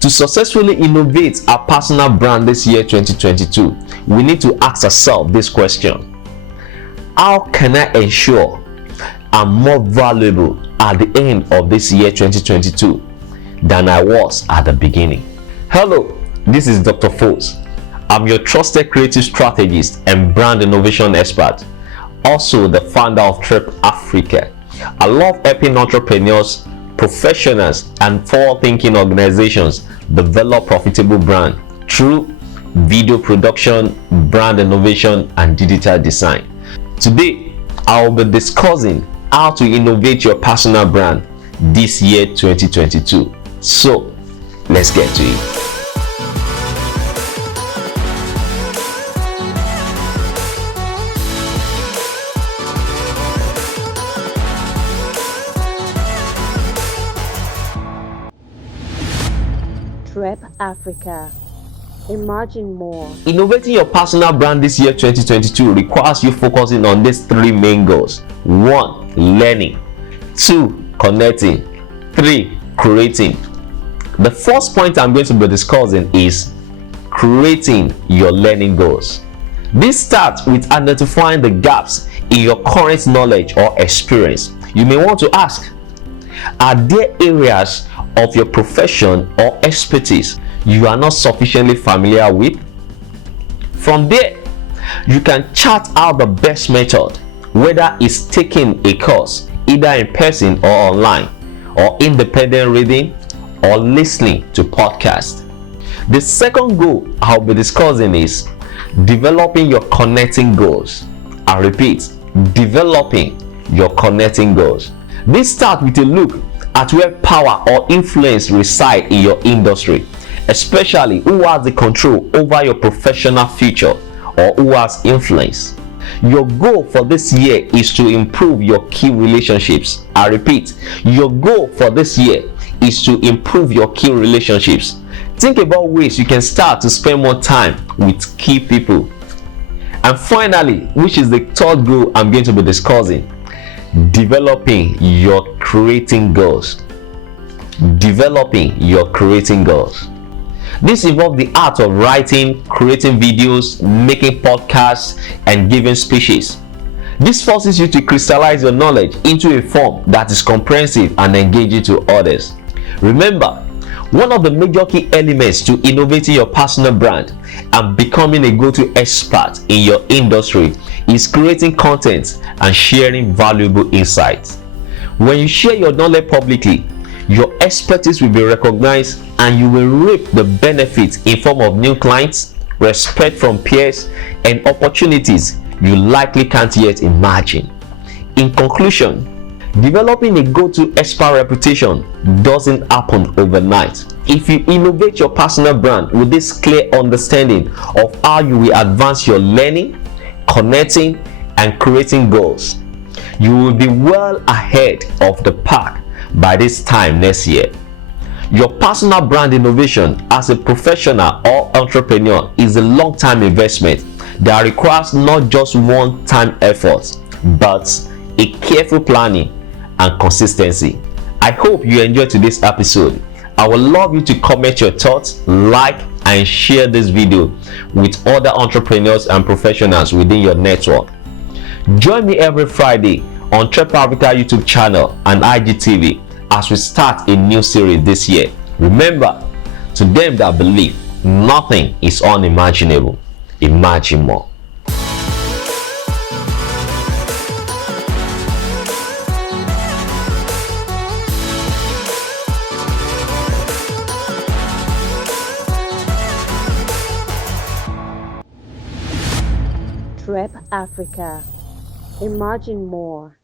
To successfully innovate our personal brand this year 2022, we need to ask ourselves this question: how can I ensure I'm more valuable at the end of this year 2022 than I was at the beginning? Hello, this is Dr. Foles. I'm your trusted creative strategist and brand innovation expert, also the founder of Trip Africa. I love helping entrepreneurs, professionals, and forward-thinking organizations develop profitable brand through video production, brand innovation, and digital design. Today, I will be discussing how to innovate your personal brand this year 2022. So, let's get to it. Trip Africa. Imagine more. Innovating your personal brand this year 2022 requires you focusing on these three main goals. 1. Learning. 2. Connecting. 3. Creating. The first point I'm going to be discussing is creating your learning goals. This starts with identifying the gaps in your current knowledge or experience. You may want to ask, are there areas of your profession or expertise you are not sufficiently familiar with? From there, you can chart out the best method, whether it's taking a course either in person or online, or independent reading, or listening to podcasts. The second goal I'll be discussing is developing your connecting goals. I repeat, developing your connecting goals. This starts with a look at where power or influence reside in your industry, especially who has the control over your professional future or who has influence. Your goal for this year is to improve your key relationships. I repeat, your goal for this year is to improve your key relationships. Think about ways you can start to spend more time with key people. And finally, which is the third goal I'm going to be discussing, developing your creating goals. Developing your creating goals. This involves the art of writing, creating videos, making podcasts, and giving speeches. This forces you to crystallize your knowledge into a form that is comprehensive and engaging to others. Remember, one of the major key elements to innovating your personal brand and becoming a go-to expert in your industry is creating content and sharing valuable insights. When you share your knowledge publicly, your expertise will be recognized and you will reap the benefits in form of new clients, respect from peers, and opportunities you likely can't yet imagine. In conclusion, developing a go-to expert reputation doesn't happen overnight. If you innovate your personal brand with this clear understanding of how you will advance your learning, connecting, and creating goals, you will be well ahead of the pack by this time next year. Your personal brand innovation as a professional or entrepreneur is a long-term investment that requires not just one-time effort, but a careful planning and consistency. I hope you enjoyed today's episode. I would love you to comment your thoughts, like, and share this video with other entrepreneurs and professionals within your network. Join me every Friday on Trip Africa YouTube channel and IGTV as we start a new series this year. Remember, to them that believe, nothing is unimaginable. Imagine more. Trip Africa. Imagine more.